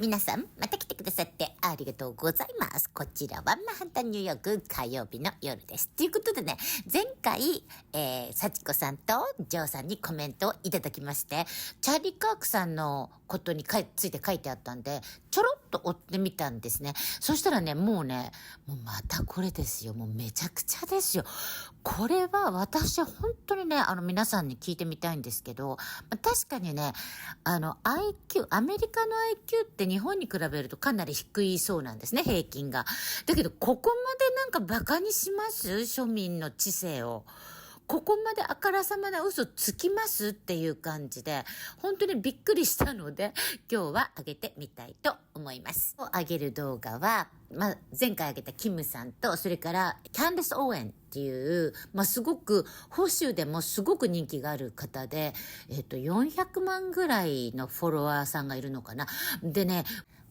皆さん、また来てくださってありがとうございます。こちらはマンハッタンニューヨーク火曜日の夜です。ということでね、前回、幸子さんとジョーさんにコメントをいただきまして、チャーリー・カークさんのことについて書いてあったんで、ちょろっと追ってみたんですね。そしたらね、もうまたこれですよ。もうめちゃくちゃですよ。これは私は本当にね、皆さんに聞いてみたいんですけど、確かにね、IQ、アメリカの IQ って日本に比べるとかなり低いそうなんですね、平均が。だけど、ここまでバカにします？庶民の知性を。ここまであからさまな嘘つきますっていう感じで、本当にびっくりしたので、今日は上げてみたいと思います。上げる動画は、前回上げたキムさんと、それからキャンディスオーエンっていう、すごく、保守でもすごく人気がある方で、400万ぐらいのフォロワーさんがいるのかな。でね、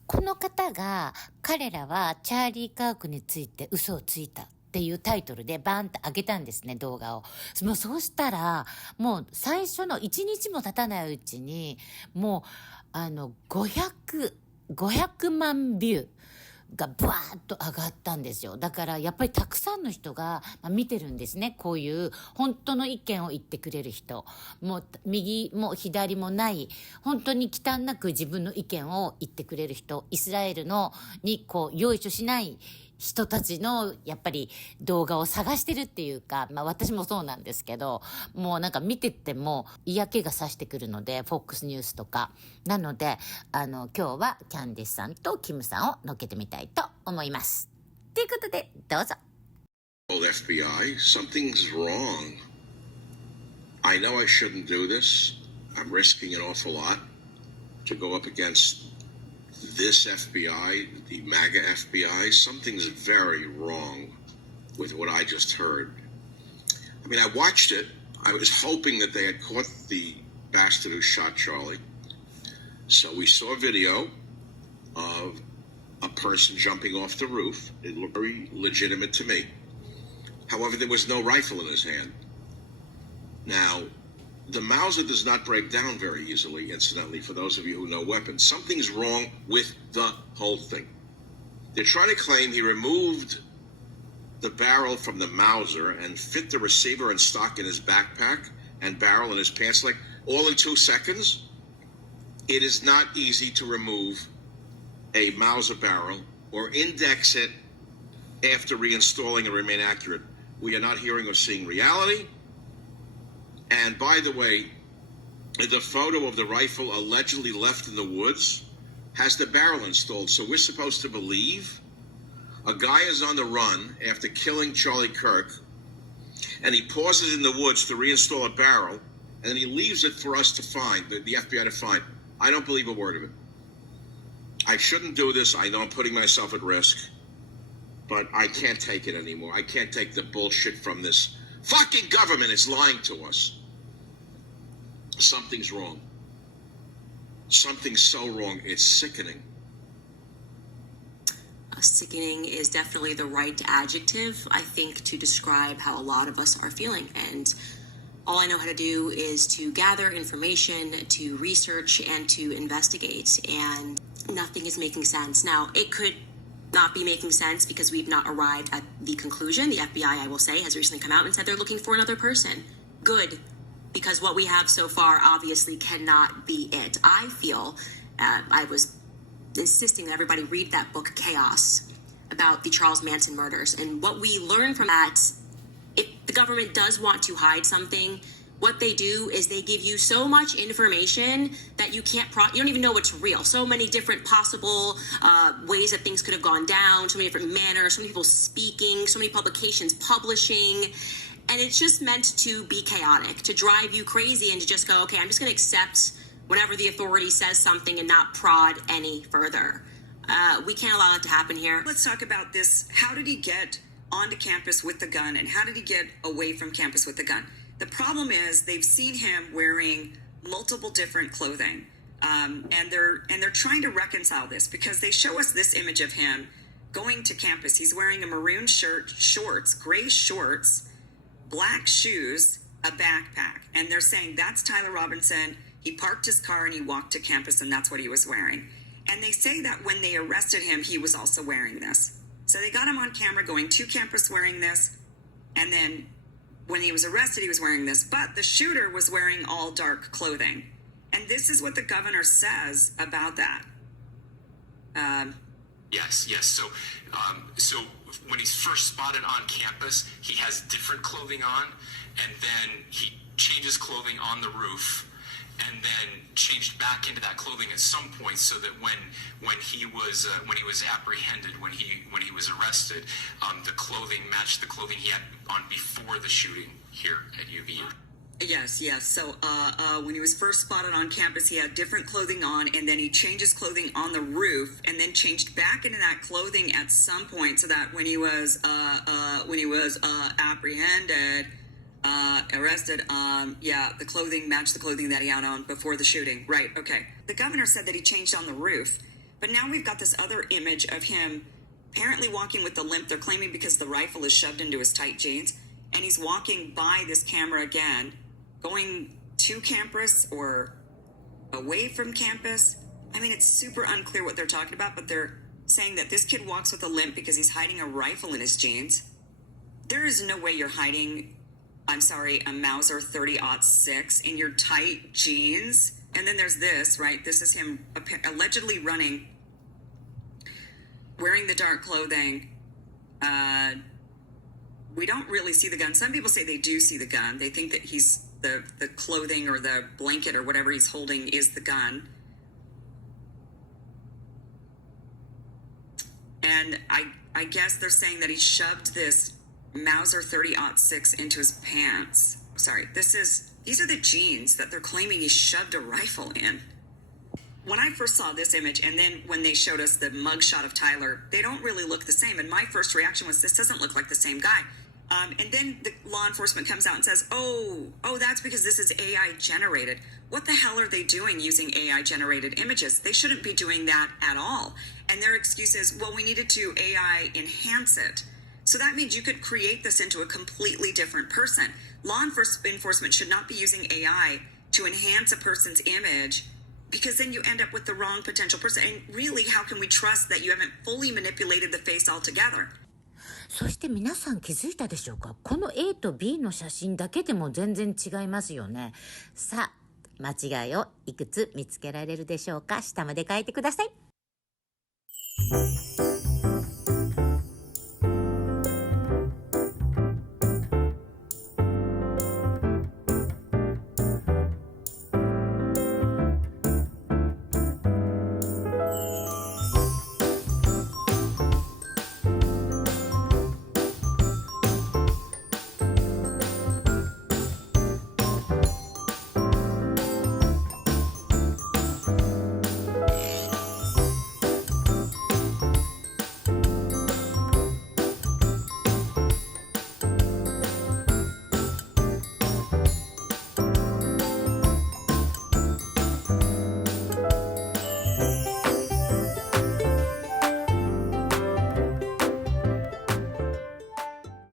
この方が、彼らはチャーリー・カークについて嘘をついたっていうタイトルでバーンって上げたんですね、動画を。もうそうしたら、もう最初の1日も経たないうちに、もう、500万ビューがバーッと上がったんですよ。だからやっぱりたくさんの人が見てるんですね。こういう本当の意見を言ってくれる人。もう右も左もない、本当に忌憚なく自分の意見を言ってくれる人。イスラエルに用意しない人たちのやっぱり動画を探してるっていうか、私もそうなんですけど、もう見てても嫌気がさしてくるので、FOX ニュースとか。なので、今日はキャンディスさんとキムさんを乗っけてみたいと思います。ということで、どうぞ。FBI, something's wrong. I know I shouldn't do this. I'm risking an awful lot to go up against this FBI, the MAGA FBI. Something's very wrong with what I just heard. I mean, I watched it. I was hoping that they had caught the bastard who shot Charlie. So we saw a video of a person jumping off the roof. It looked very legitimate to me. However, there was no rifle in his hand. Now, the Mauser does not break down very easily, incidentally, for those of you who know weapons. Something's wrong with the whole thing. They're trying to claim he removed the barrel from the Mauser and fit the receiver and stock in his backpack and barrel in his pants leg all in 2 seconds. It is not easy to remove a Mauser barrel or index it after reinstalling and remain accurate. We are not hearing or seeing reality. And by the way, the photo of the rifle allegedly left in the woods has the barrel installed. So we're supposed to believe a guy is on the run after killing Charlie Kirk, and he pauses in the woods to reinstall a barrel, and then he leaves it for us to find, the FBI to find. I don't believe a word of it. I shouldn't do this. I know I'm putting myself at risk, but I can't take it anymore. I can't take the bullshit from this fucking government. It's lying to us. Something's wrong. Something's so wrong. It's sickening. Sickening is definitely the right adjective, I think, to describe how a lot of us are feeling. And all I know how to do is to gather information, to research, and to investigate. And nothing is making sense. Now, it could not be making sense because we've not arrived at the conclusion. The FBI, I will say, has recently come out and said they're looking for another person. Good, because what we have so far obviously cannot be it. I feel, I was insisting that everybody read that book, Chaos, about the Charles Manson murders. And what we learn from that, if the government does want to hide something, what they do is they give you so much information that you don't even know what's real. So many different possible ways that things could have gone down, so many different manners, so many people speaking, so many publications publishing. And it's just meant to be chaotic, to drive you crazy and to just go, okay, I'm just going to accept whenever the authority says something and not prod any further. We can't allow that to happen here. Let's talk about this. How did he get onto campus with the gun, and how did he get away from campus with the gun? The problem is they've seen him wearing multiple different clothing, and they're trying to reconcile this because they show us this image of him going to campus. He's wearing a maroon shirt, shorts, gray shorts, black shoes, a backpack, and they're saying that's Tyler Robinson. He parked his car and he walked to campus, and that's what he was wearing. And they say that when they arrested him, he was also wearing this. So they got him on camera going to campus wearing this. And then when he was arrested, he was wearing this. But the shooter was wearing all dark clothing. And this is what the governor says about that. Yes. So when he's first spotted on campus, he has different clothing on, and then he changes clothing on the roof, and then changed back into that clothing at some point, so that when he was apprehended, when he was arrested, the clothing matched the clothing he had on before the shooting here at UVU. Yes. So when he was first spotted on campus, he had different clothing on, and then he changed his clothing on the roof, and then changed back into that clothing at some point, so that when he was apprehended, arrested, the clothing matched the clothing that he had on before the shooting. Right. Okay. The governor said that he changed on the roof, but now we've got this other image of him apparently walking with the limp. They're claiming because the rifle is shoved into his tight jeans, and he's walking by this camera again, going to campus or away from campus. I mean, it's super unclear what they're talking about, but they're saying that this kid walks with a limp because he's hiding a rifle in his jeans. There is no way you're hiding, a Mauser 30-06 in your tight jeans. And then there's this, right? This is him allegedly running, wearing the dark clothing. We don't really see the gun. Some people say they do see the gun. They think that he's the clothing or the blanket or whatever he's holding is the gun. And I guess they're saying that he shoved this Mauser 30-06 into his pants. Sorry, these are the jeans that they're claiming he shoved a rifle in. When I first saw this image, and then when they showed us the mugshot of Tyler, they don't really look the same. And my first reaction was, this doesn't look like the same guy. And then the law enforcement comes out and says, oh, that's because this is AI generated. What the hell are they doing using AI generated images? They shouldn't be doing that at all. And their excuse is, well, we needed to AI enhance it. So that means you could create this into a completely different person. Law enforcement should not be using AI to enhance a person's image, because then you end up with the wrong potential person. And really, how can we trust that you haven't fully manipulated the face altogether? そして皆さん気づいたでしょうか？この A と B の写真だけでも全然違いますよね。さあ、間違いをいくつ見つけられるでしょうか？下まで書いてください。